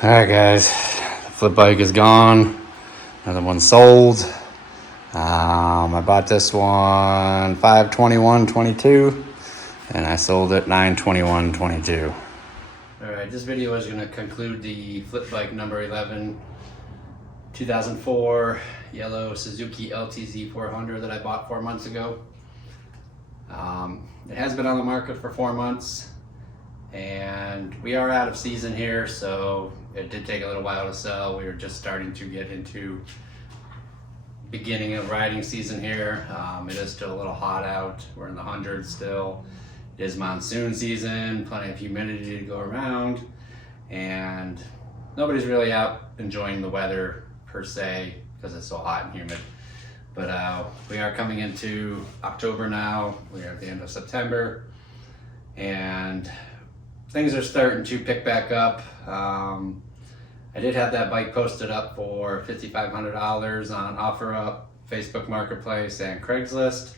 Alright guys, the flip bike is gone. Another one sold. I bought this one 5/21/22 and I sold it 9/21/22. Alright, this video is going to conclude the flip bike number 11 2004 yellow Suzuki LTZ 400 that I bought 4 months ago. It has been on the market for 4 months. And we are out of season here, so it did take a little while to sell. We were just starting to get into beginning of riding season here. It is still a little hot out. We're in the hundreds still. It is monsoon season, plenty of humidity to go around, and nobody's really out enjoying the weather per se because it's so hot and humid. But we are coming into October now. We are at the end of September, and things are starting to pick back up. I did have that bike posted up for $5,500 on OfferUp, Facebook Marketplace, and Craigslist.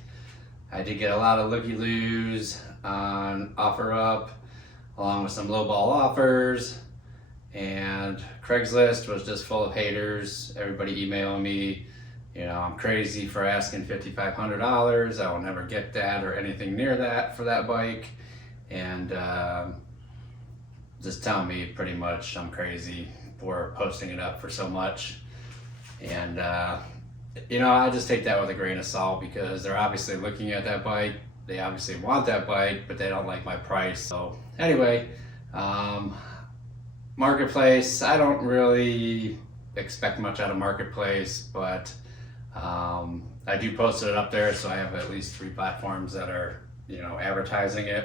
I did get a lot of looky-loos on OfferUp, along with some lowball offers, and Craigslist was just full of haters. Everybody emailing me, you know, I'm crazy for asking $5,500. I will never get that or anything near that for that bike. And just telling me pretty much I'm crazy for posting it up for so much. And you know, I just take that with a grain of salt because they're obviously looking at that bike. They obviously want that bike, but they don't like my price. So anyway, Marketplace, I don't really expect much out of Marketplace, but I do post it up there, so I have at least 3 platforms that are, you know, advertising it.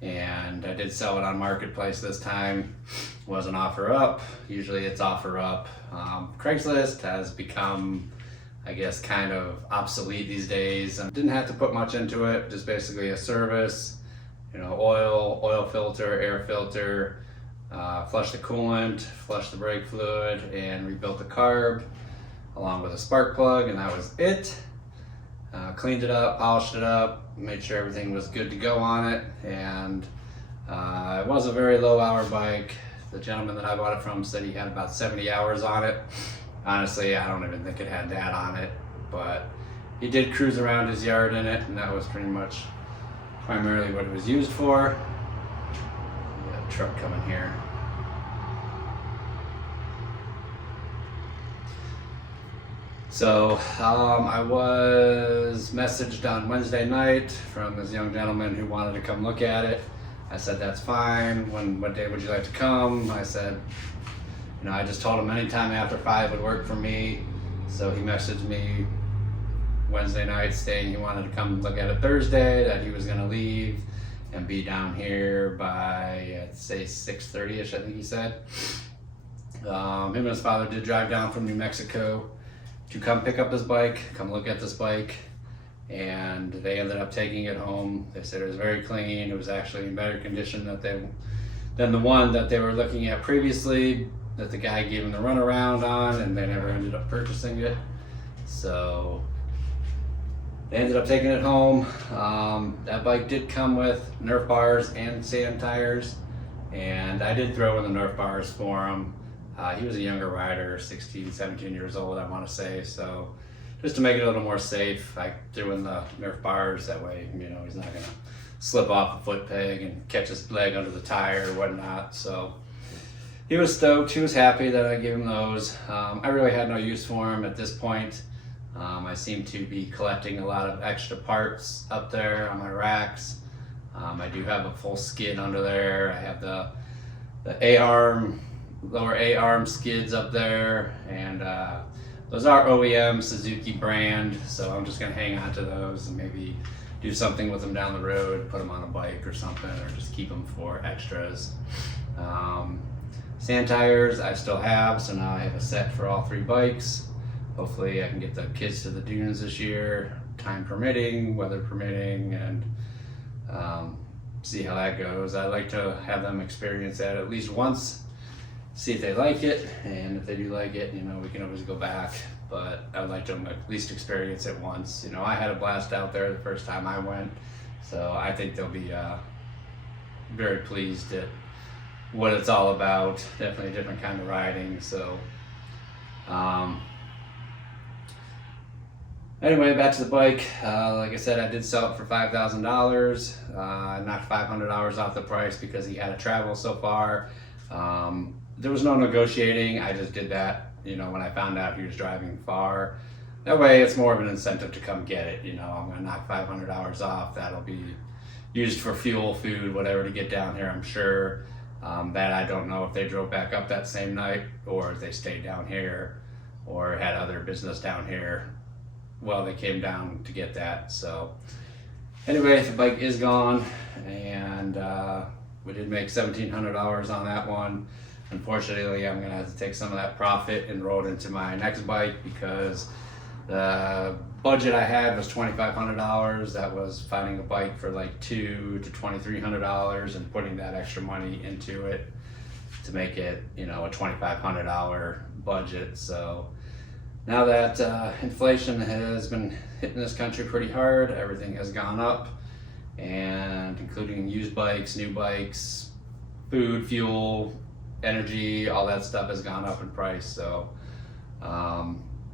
And I did sell it on Marketplace this time. Wasn't OfferUp. Usually it's OfferUp. Craigslist has become, I guess, kind of obsolete these days. Didn't have to put much into it, just basically a service, you know, oil filter, air filter, flush the coolant, flush the brake fluid, and rebuilt the carb along with a spark plug, and that was it. Cleaned it up, polished it up, made sure everything was good to go on it, and it was a very low hour bike. The gentleman that I bought it from said he had about 70 hours on it. Honestly, I don't even think it had that on it, but he did cruise around his yard in it, and that was pretty much primarily what it was used for. We got a truck coming here. So I was messaged on Wednesday night from this young gentleman who wanted to come look at it. I said, that's fine. What day would you like to come? I said, you know, I just told him anytime after 5 would work for me. So he messaged me Wednesday night saying he wanted to come look at it Thursday, that he was going to leave and be down here by, I'd say 6:30ish, I think he said. Him and his father did drive down from New Mexico to come pick up his bike, come look at this bike, and they ended up taking it home. They said it was very clean. It was actually in better condition than the one that they were looking at previously, that the guy gave them the runaround on, and they never ended up purchasing it. So they ended up taking it home. That bike did come with Nerf bars and sand tires, and I did throw in the Nerf bars for him. He was a younger rider, 16, 17 years old, I want to say. So just to make it a little more safe, I threw in the Nerf bars. That way, you know, he's not going to slip off the foot peg and catch his leg under the tire or whatnot. So he was stoked. He was happy that I gave him those. I really had no use for him at this point. I seem to be collecting a lot of extra parts up there on my racks. I do have a full skid under there. I have the A-arm, lower A-arm skids up there, and those are OEM Suzuki brand, so I'm just gonna hang on to those and maybe do something with them down the road, put them on a bike or something, or just keep them for extras. Sand tires I still have, so now I have a set for all 3 bikes. Hopefully I can get the kids to the dunes this year, time permitting, weather permitting, and see how that goes. I'd like to have them experience that at least once, see if they like it, and if they do like it, you know, we can always go back, but I'd like to at least experience it once. You know, I had a blast out there the first time I went, so I think they'll be very pleased at what it's all about. Definitely a different kind of riding. So anyway, back to the bike. Like I said, I did sell it for $5,000. I knocked $500 off the price because he had to travel so far. There was no negotiating. I just did that, when I found out he was driving far. That way it's more of an incentive to come get it. I'm gonna knock $500 off. That'll be used for fuel, food, whatever to get down here, I'm sure. That I don't know if they drove back up that same night or if they stayed down here or had other business down here. Well, they came down to get that. So anyway, the bike is gone, and we did make $1,700 on that one. Unfortunately, I'm gonna have to take some of that profit and roll it into my next bike because the budget I had was $2,500. That was finding a bike for like $200 to $2,300 and putting that extra money into it to make it, a $2,500 budget. So now that inflation has been hitting this country pretty hard, everything has gone up, and including used bikes, new bikes, food, fuel, energy, all that stuff has gone up in price. So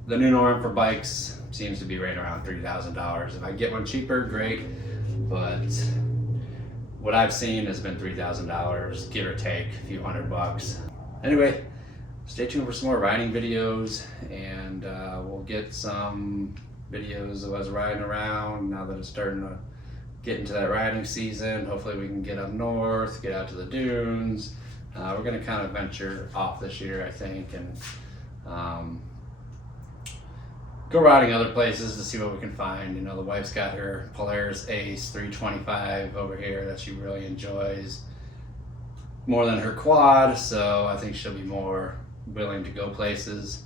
the new norm for bikes seems to be right around $3,000. If I get one cheaper, great, but what I've seen has been $3,000, give or take a few $100. Anyway, stay tuned for some more riding videos, and we'll get some videos of us riding around now that it's starting to get into that riding season. Hopefully we can get up north, get out to the dunes. We're going to kind of venture off this year, I think, and go riding other places to see what we can find. The wife's got her Polaris Ace 325 over here that she really enjoys more than her quad, so I think she'll be more willing to go places.